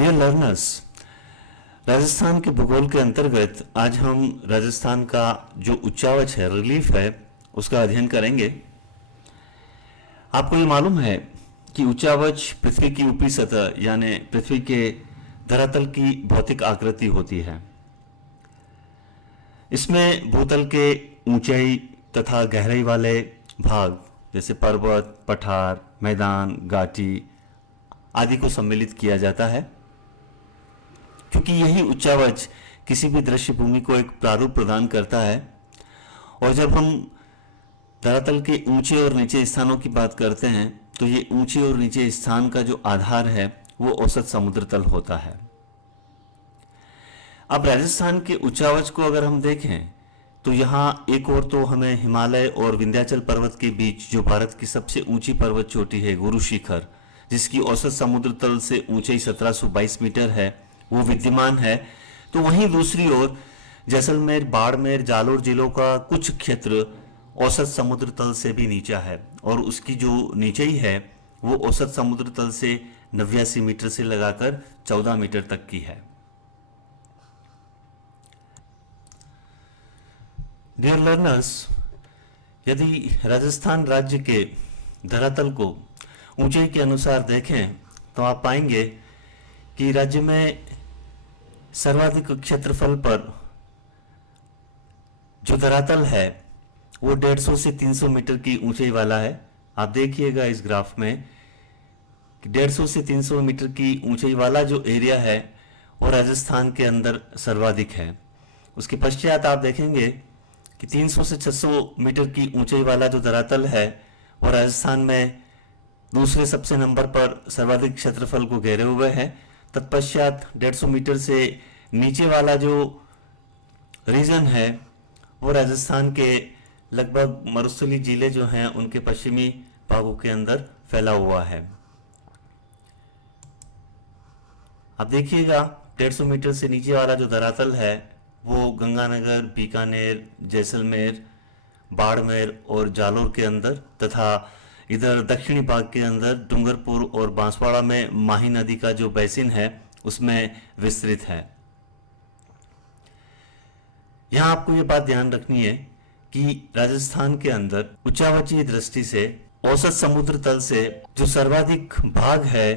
Dear learners, Rajasthan के भूगोल के अंतर्गत आज हम राजस्थान का जो उच्चावच है, रिलीफ है, उसका अध्ययन करेंगे। आपको ये मालूम है कि उच्चावच पृथ्वी की ऊपरी सतह यानी पृथ्वी के धरातल की भौतिक आकृति होती है। इसमें भूतल के ऊंचाई तथा गहराई वाले भाग जैसे पर्वत, पठार, मैदान, घाटी आदि को सम्मिलित किया जाता है, क्योंकि यही उच्चावच किसी भी दृश्य भूमि को एक प्रारूप प्रदान करता है। और जब हम धरातल के ऊंचे और नीचे स्थानों की बात करते हैं तो ये ऊंचे और नीचे स्थान का जो आधार है वो औसत समुद्र तल होता है। अब राजस्थान के उच्चावच को अगर हम देखें तो यहाँ एक और तो हमें हिमालय और विंध्याचल पर्वत के बीच जो भारत की सबसे ऊंची पर्वत चोटी है गुरु शिखर, जिसकी औसत समुद्र तल से ऊंचाई 1722 मीटर है, वो विद्यमान है। तो वहीं दूसरी ओर जैसलमेर, बाड़मेर, जालोर जिलों का कुछ क्षेत्र औसत समुद्र तल से भी नीचा है और उसकी जो नीचाई है वो औसत समुद्र तल से 89 मीटर से लगाकर 14 मीटर तक की है। डियर लर्नर्स, यदि राजस्थान राज्य के धरातल को ऊंचाई के अनुसार देखें तो आप पाएंगे कि राज्य में सर्वाधिक क्षेत्रफल पर जो धरातल है वो 150 से 300 मीटर की ऊंचाई वाला है। आप देखिएगा इस ग्राफ में कि 150 से 300 मीटर की ऊंचाई वाला जो एरिया है वो राजस्थान के अंदर सर्वाधिक है। उसके पश्चात आप देखेंगे कि 300 से 600 मीटर की ऊंचाई वाला जो धरातल है वो राजस्थान में दूसरे सबसे नंबर पर सर्वाधिक क्षेत्रफल को घेरे हुए है। तत्पश्चात 150 मीटर से नीचे वाला जो रीजन है वो राजस्थान के लगभग मरुस्थलीय जिले जो हैं उनके पश्चिमी भागों के अंदर फैला हुआ है। आप देखिएगा 150 मीटर से नीचे वाला जो धरातल है वो गंगानगर, बीकानेर, जैसलमेर, बाड़मेर और जालोर के अंदर तथा इधर दक्षिणी भाग के अंदर डूंगरपुर और बांसवाड़ा में माही नदी का जो बेसिन है उसमें विस्तृत है। यहाँ आपको ये बात ध्यान रखनी है कि राजस्थान के अंदर उच्चावचीय दृष्टि से औसत समुद्र तल से जो सर्वाधिक भाग है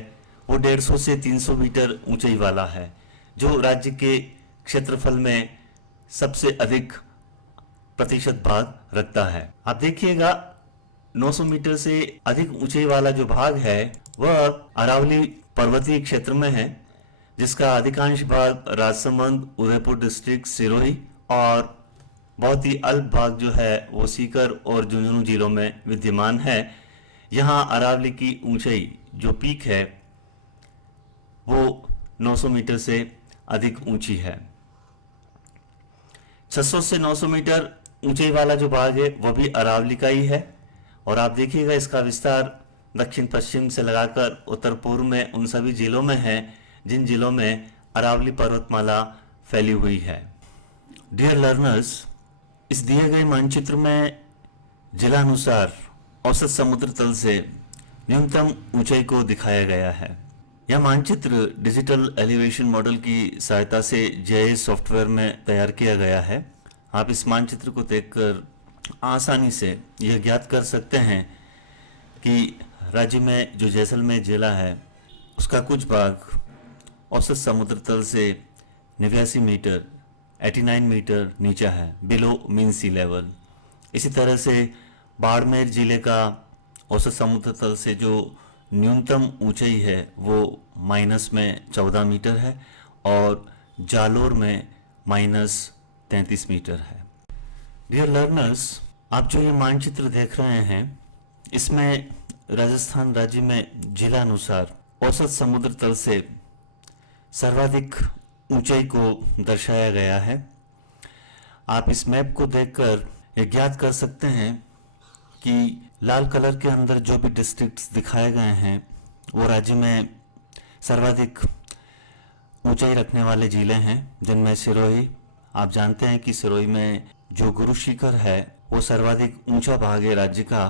वो 150 से 300 मीटर ऊंचाई वाला है, जो राज्य के क्षेत्रफल में सबसे अधिक प्रतिशत भाग रखता है। आप देखिएगा 900 मीटर से अधिक ऊंचाई वाला जो भाग है वह अरावली पर्वतीय क्षेत्र में है, जिसका अधिकांश भाग राजसमंद, उदयपुर डिस्ट्रिक्ट, सिरोही और बहुत ही अल्प भाग जो है वो सीकर और झुंझुनू जिलों में विद्यमान है। यहाँ अरावली की ऊंचाई जो पीक है वो 900 मीटर से अधिक ऊंची है। 600 से 900 मीटर ऊंचाई वाला जो भाग है वह भी अरावली का ही है। और आप देखिएगा इसका विस्तार दक्षिण पश्चिम से लगाकर उत्तर पूर्व में उन सभी जिलों में है जिन जिलों में अरावली पर्वतमाला फैली हुई है। डियर लर्नर्स, इस दिए गए मानचित्र में जिलानुसार औसत समुद्र तल से न्यूनतम ऊंचाई को दिखाया गया है। यह मानचित्र डिजिटल एलिवेशन मॉडल की सहायता से जीआईएस सॉफ्टवेयर में तैयार किया गया है। आप इस मानचित्र को देखकर आसानी से यह ज्ञात कर सकते हैं कि राज्य में जो जैसलमेर जिला है उसका कुछ भाग औसत समुद्र तल से 89 मीटर 89 मीटर नीचा है, बिलो मीन सी लेवल। इसी तरह से बाड़मेर जिले का औसत समुद्र तल से जो न्यूनतम ऊंचाई है वो माइनस में 14 मीटर है और जालोर में -33 मीटर है। डियर लर्नर्स, आप जो ये मानचित्र देख रहे हैं इसमें राजस्थान राज्य में जिलानुसार औसत समुद्र तल से सर्वाधिक ऊंचाई को दर्शाया गया है। आप इस मैप को देखकर ये ज्ञात कर सकते हैं कि लाल कलर के अंदर जो भी डिस्ट्रिक्ट्स दिखाए गए हैं वो राज्य में सर्वाधिक ऊंचाई रखने वाले जिले हैं, जिनमें सिरोही, आप जानते हैं कि सिरोही में जो गुरु शिखर है वो सर्वाधिक ऊंचा भाग है राज्य का,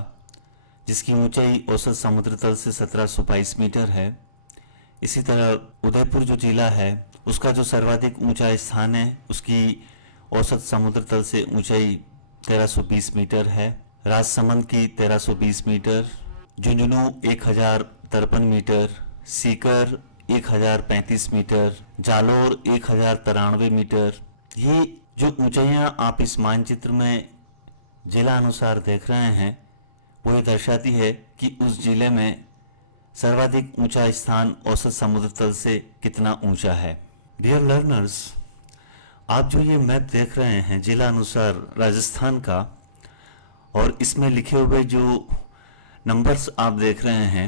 जिसकी ऊंचाई औसत समुद्र तल से 1722 मीटर है। इसी तरह उदयपुर जो जिला है उसका जो सर्वाधिक ऊंचा स्थान है उसकी औसत समुद्र तल से ऊंचाई 1320 मीटर है। राजसमंद की 1320 metre, Jhunjhunu 1053 metre, Sikar 1035 metre, Jalore 1093 metre. ये जो ऊंचाइयां आप इस मानचित्र में जिला अनुसार देख रहे हैं वो ये दर्शाती है कि उस जिले में सर्वाधिक ऊंचा स्थान औसत समुद्र तल से कितना ऊंचा है। डियर लर्नर्स, आप जो ये मैप देख रहे हैं जिला अनुसार राजस्थान का, और इसमें लिखे हुए जो नंबर्स आप देख रहे हैं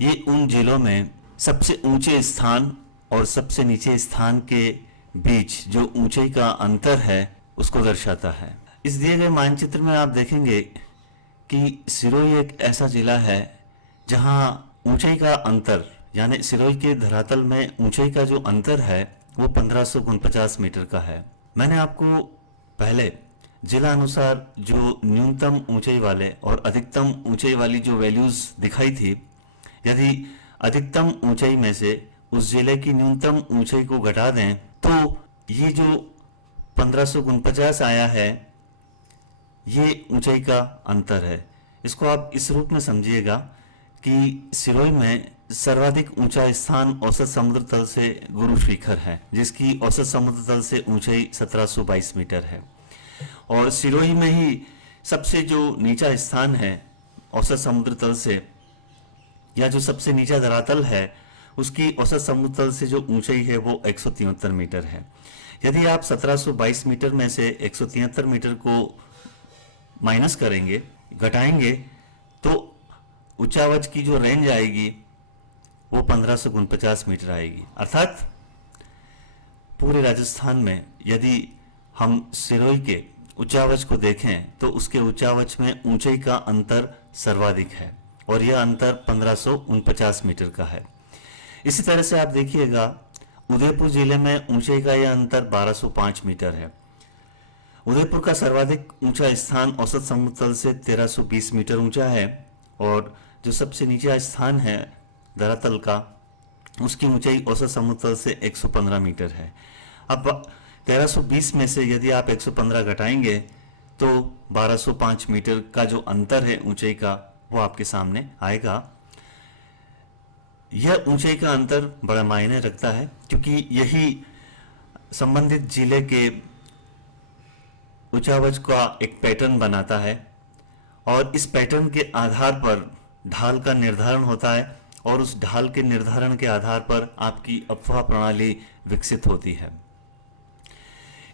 ये उन जिलों में सबसे ऊंचे स्थान और सबसे नीचे स्थान के बीच जो ऊंचाई का अंतर है उसको दर्शाता है। इस दिए गए मानचित्र में आप देखेंगे कि सिरोही एक ऐसा जिला है जहां ऊंचाई का अंतर यानी सिरोही के धरातल में ऊंचाई का जो अंतर है वो 1549 मीटर का है। मैंने आपको पहले जिला अनुसार जो न्यूनतम ऊंचाई वाले और अधिकतम ऊंचाई वाली जो वैल्यूज दिखाई थी, यदि अधिकतम ऊंचाई में से उस जिले की न्यूनतम ऊंचाई को घटा दें तो ये जो 1549 आया है ये ऊंचाई का अंतर है। इसको आप इस रूप में समझिएगा कि सिरोही में सर्वाधिक ऊंचा स्थान औसत समुद्र तल से गुरु शिखर है जिसकी औसत समुद्र तल से ऊंचाई 1722 मीटर है, और सिरोही में ही सबसे जो नीचा स्थान है औसत समुद्र तल से या जो सबसे नीचा धरातल है उसकी औसत समुद्र तल से जो ऊंचाई है वो 173 मीटर है। यदि आप 1722 मीटर में से 173 मीटर को माइनस करेंगे, घटाएंगे, तो उच्चावच की जो रेंज आएगी वो 1549 मीटर आएगी। अर्थात पूरे राजस्थान में यदि हम सिरोही के उच्चावच को देखें तो उसके उच्चावच में ऊंचाई का अंतर सर्वाधिक है और यह अंतर 1549 मीटर का है। इसी तरह से आप देखिएगा उदयपुर जिले में ऊंचाई का यह अंतर 1205 मीटर है। उदयपुर का सर्वाधिक ऊंचा स्थान औसत समुद्र तल से 1320 मीटर ऊंचा है और जो सबसे नीचा स्थान है धरातल का उसकी ऊंचाई औसत समुद्र तल से 115 मीटर है। अब 1320 में से यदि आप 115 घटाएंगे तो 1205 मीटर का जो अंतर है ऊंचाई का वो आपके सामने आएगा। यह ऊंचाई का अंतर बड़ा मायने रखता है क्योंकि यही संबंधित जिले के उच्चावच का एक पैटर्न बनाता है और इस पैटर्न के आधार पर ढाल का निर्धारण होता है और उस ढाल के निर्धारण के आधार पर आपकी अफवाह प्रणाली विकसित होती है।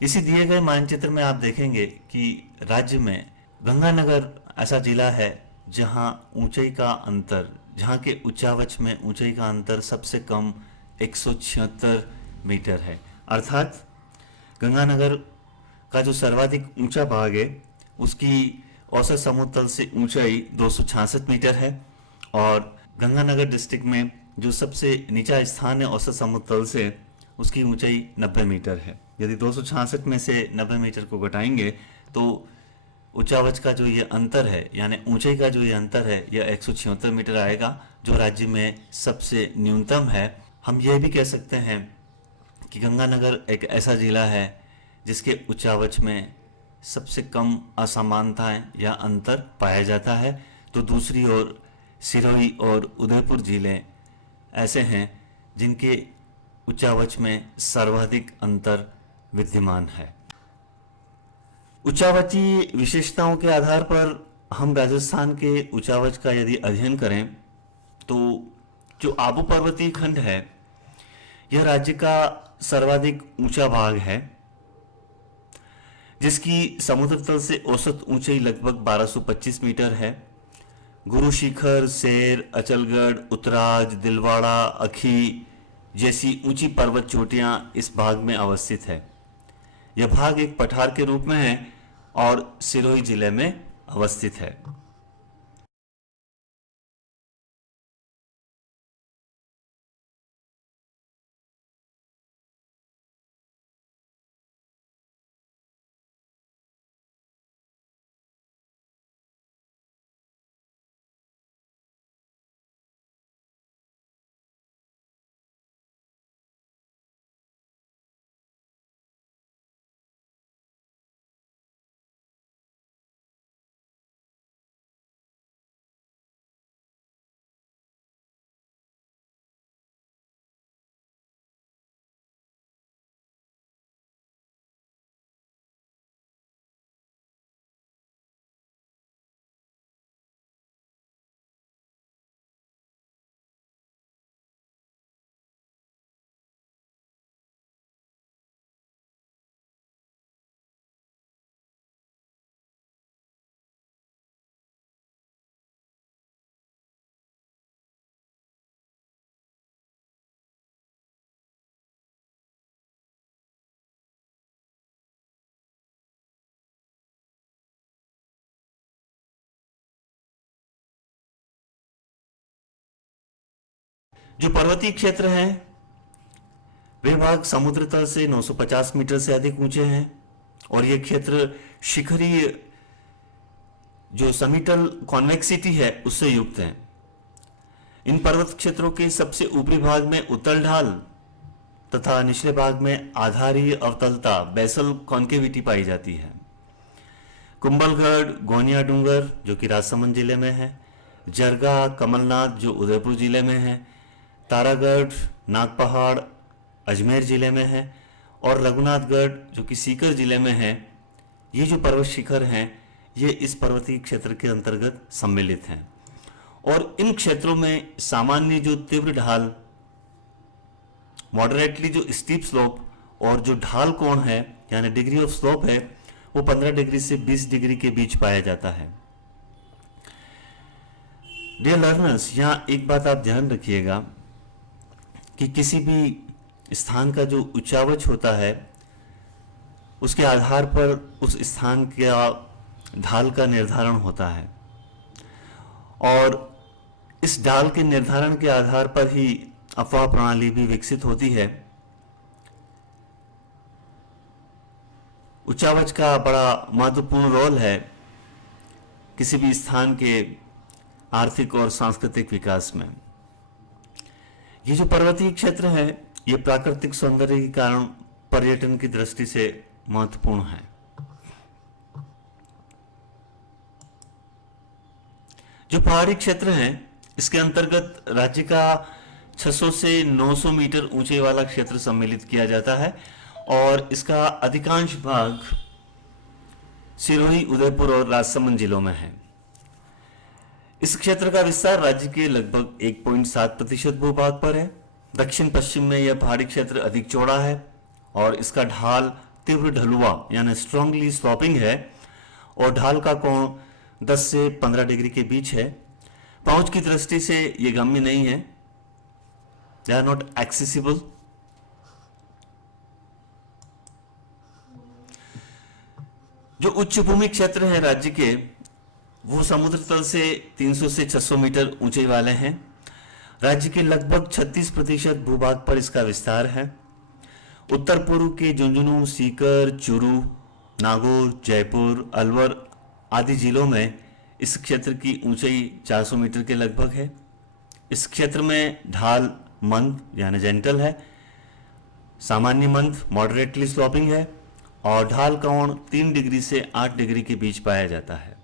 इसी दिए गए मानचित्र में आप देखेंगे कि राज्य में गंगानगर ऐसा जिला है जहां ऊंचाई का अंतर, जहां के उच्चावच में ऊंचाई का अंतर सबसे कम 176 मीटर है। अर्थात गंगानगर का जो सर्वाधिक ऊंचा भाग है उसकी औसत समुद्र तल से ऊंचाई 266 मीटर है और गंगानगर डिस्ट्रिक्ट में जो सबसे नीचा स्थान है औसत समुद्र तल से उसकी ऊंचाई 90 मीटर है। यदि 266 में से 90 मीटर को घटाएंगे तो उच्चावच का जो ये अंतर है यानी ऊंचाई का जो ये अंतर है यह 176 मीटर आएगा जो राज्य में सबसे न्यूनतम है। हम यह भी कह सकते हैं कि गंगानगर एक ऐसा जिला है जिसके उच्चावच में सबसे कम असमानताएं या अंतर पाया जाता है, तो दूसरी ओर सिरोही और उदयपुर जिले ऐसे हैं जिनके उच्चावच में सर्वाधिक अंतर विद्यमान है। उच्चावची विशेषताओं के आधार पर हम राजस्थान के उच्चावच का यदि अध्ययन करें तो जो आबू पर्वतीय खंड है यह राज्य का सर्वाधिक ऊंचा भाग है जिसकी समुद्र तल से औसत ऊंचाई लगभग 1225 मीटर है। गुरु शिखर, सेर, अचलगढ़, उत्तराज, दिलवाड़ा, अखी जैसी ऊंची पर्वत चोटियां इस भाग में अवस्थित है। यह भाग एक पठार के रूप में है और सिरोही जिले में अवस्थित है। जो पर्वतीय क्षेत्र हैं वे भाग समुद्र तल से 950 मीटर से अधिक ऊंचे हैं और ये क्षेत्र शिखरीय जो समीटल कॉन्वेक्सिटी है उससे युक्त हैं। इन पर्वत क्षेत्रों के सबसे ऊपरी भाग में उत्तल ढाल तथा निचले भाग में आधारीय अवतलता बेसल कॉन्केविटी पाई जाती है। कुंभलगढ़ गोनिया डूंगर जो कि राजसमंद जिले में है, जरगा कमलनाथ जो उदयपुर जिले में है, तारागढ़ नागपहाड़ अजमेर जिले में है और रघुनाथगढ़ जो कि सीकर जिले में है। ये जो पर्वत शिखर हैं ये इस पर्वतीय क्षेत्र के अंतर्गत सम्मिलित हैं और इन क्षेत्रों में सामान्य जो तीव्र ढाल मॉडरेटली जो स्टीप स्लोप और जो ढाल कोण है यानी डिग्री ऑफ स्लोप है वो 15 डिग्री से 20 डिग्री के बीच पाया जाता है। डियर लर्नर्स, यहाँ एक बात आप ध्यान रखिएगा कि किसी भी स्थान का जो उच्चावच होता है उसके आधार पर उस स्थान का ढाल का निर्धारण होता है और इस ढाल के निर्धारण के आधार पर ही अफवाह प्रणाली भी विकसित होती है। उच्चावच का बड़ा महत्वपूर्ण रोल है किसी भी स्थान के आर्थिक और सांस्कृतिक विकास में। ये जो पर्वतीय क्षेत्र है ये प्राकृतिक सौंदर्य के कारण पर्यटन की दृष्टि से महत्वपूर्ण है। जो पहाड़ी क्षेत्र है इसके अंतर्गत राज्य का 600 से 900 मीटर ऊंचाई वाला क्षेत्र सम्मिलित किया जाता है और इसका अधिकांश भाग सिरोही, उदयपुर और राजसमंद जिलों में है। इस क्षेत्र का विस्तार राज्य के लगभग 1.7% भूभाग पर है। दक्षिण पश्चिम में यह पहाड़ी क्षेत्र अधिक चौड़ा है और इसका ढाल तीव्र ढलुआ यानी स्ट्रांगली स्लोपिंग है और ढाल का कोण 10 से 15 डिग्री के बीच है। पहुंच की दृष्टि से ये गम्य नहीं है, दे आर नॉट एक्सेसिबल। जो उच्च भूमि क्षेत्र है राज्य के वो समुद्र तल से 300 से 600 मीटर ऊंचाई वाले हैं। राज्य के लगभग 36% भूभाग पर इसका विस्तार है। उत्तर पूर्व के झुंझुनू, सीकर, चूरू, नागौर, जयपुर, अलवर आदि जिलों में इस क्षेत्र की ऊंचाई 400 मीटर के लगभग है। इस क्षेत्र में ढाल मंद यानी जेंटल है, सामान्य मंद मॉडरेटली स्लोपिंग है और ढाल कोण 3 डिग्री से 8 डिग्री के बीच पाया जाता है।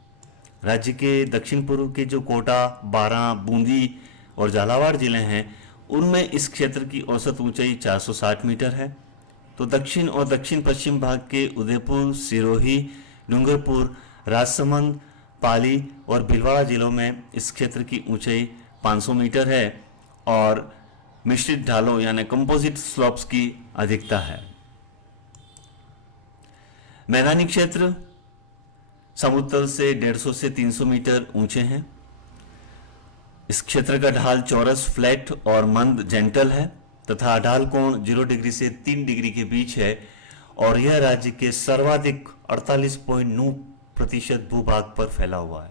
राज्य के दक्षिण पूर्व के जो कोटा, बारां, बूंदी और झालावाड़ जिले हैं उनमें इस क्षेत्र की औसत ऊंचाई 460 मीटर है। तो दक्षिण और दक्षिण पश्चिम भाग के उदयपुर, सिरोही, डूंगरपुर, राजसमंद, पाली और भीलवाड़ा जिलों में इस क्षेत्र की ऊंचाई 500 मीटर है और मिश्रित ढालों यानी कंपोजिट स्लोप्स की अधिकता है। मैदानी क्षेत्र समुद्र तल से 150 से 300 मीटर ऊंचे हैं। इस क्षेत्र का ढाल चौरस, फ्लैट और मंद जेंटल है तथा ढाल कोण 0 डिग्री से 3 डिग्री के बीच है और यह राज्य के सर्वाधिक 48.9% भूभाग पर फैला हुआ है।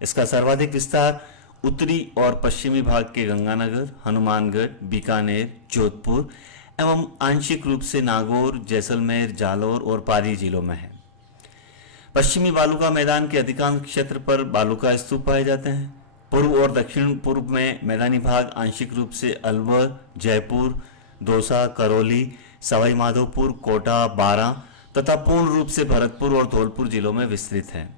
इसका सर्वाधिक विस्तार उत्तरी और पश्चिमी भाग के गंगानगर, हनुमानगढ़, बीकानेर, जोधपुर एवं आंशिक रूप से नागौर, जैसलमेर, जालौर और पाली जिलों में है। पश्चिमी बालुका मैदान के अधिकांश क्षेत्र पर बालुका स्तूप पाए जाते हैं। पूर्व और दक्षिण पूर्व में मैदानी भाग आंशिक रूप से अलवर, जयपुर, दौसा, करौली, सवाई माधोपुर, कोटा, बारां तथा पूर्ण रूप से भरतपुर और धौलपुर जिलों में विस्तृत है।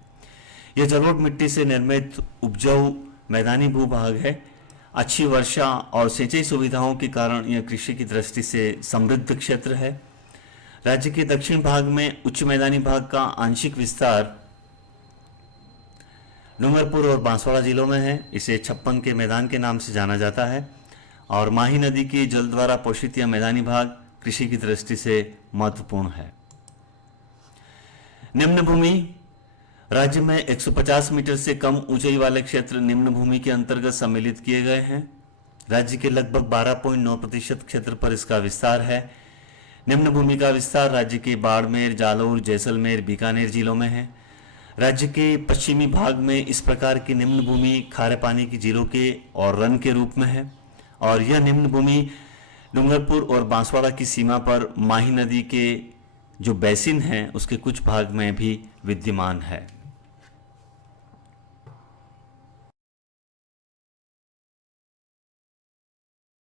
यह जलोढ़ मिट्टी से निर्मित उपजाऊ मैदानी भूभाग है। अच्छी वर्षा और सिंचाई सुविधाओं के कारण यह कृषि की दृष्टि से समृद्ध क्षेत्र है। राज्य के दक्षिण भाग में उच्च मैदानी भाग का आंशिक विस्तार डूंगरपुर और बांसवाड़ा जिलों में है। इसे छप्पन के मैदान के नाम से जाना जाता है और माही नदी के जल द्वारा पोषित यह मैदानी भाग कृषि की दृष्टि से महत्वपूर्ण है। निम्न भूमि राज्य में 150 मीटर से कम ऊंचाई वाले क्षेत्र निम्न भूमि के अंतर्गत सम्मिलित किए गए हैं। राज्य के लगभग 12.9% क्षेत्र पर इसका विस्तार है। निम्न भूमि का विस्तार राज्य के बाड़मेर, जालौर, जैसलमेर, बीकानेर जिलों में है। राज्य के पश्चिमी भाग में इस प्रकार की निम्न भूमि खारे पानी की झीलों के और रन के रूप में है और यह निम्न भूमि डूंगरपुर और बांसवाड़ा की सीमा पर माही नदी के जो बेसिन है उसके कुछ भाग में भी विद्यमान है।